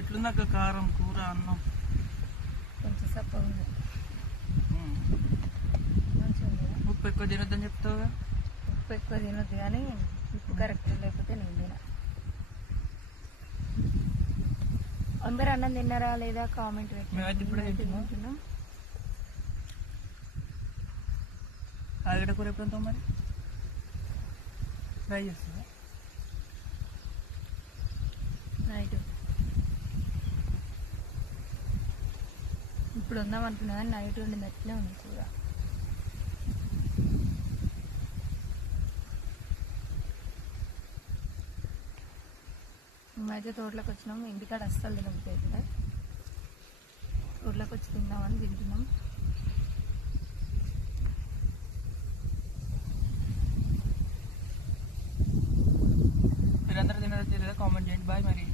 ఎట్లుందక్క కారం కూర అన్నం? కొంచెం సప్ప ఉంది. ఉప్పు ఎక్కువ తినొద్దని చెప్తావుగా? ఉప్పు ఎక్కువ తినొద్దు కానీ ఉప్పు కరెక్ట్ లేకపోతే నేను తిన. అందరు అన్నం తిన్నారా లేదా కామెంట్ తింటున్నాం. ఆగడ కూర ఎప్పుడు మరి ట్రై చేస్తుందా నైట్? ఇప్పుడు ఉందాం అనుకున్నా కానీ నైట్ ఉండింది అట్లే ఉంది కూర. మేమైతే తోటలోకి వచ్చినాం. ఇంటికాడ అస్సలు తినకపోతే తోటలోకి వచ్చి తిందామని తింటున్నాం. మీరందరూ తినదా కామెంట్ చేయండి. బాయ్ మరి.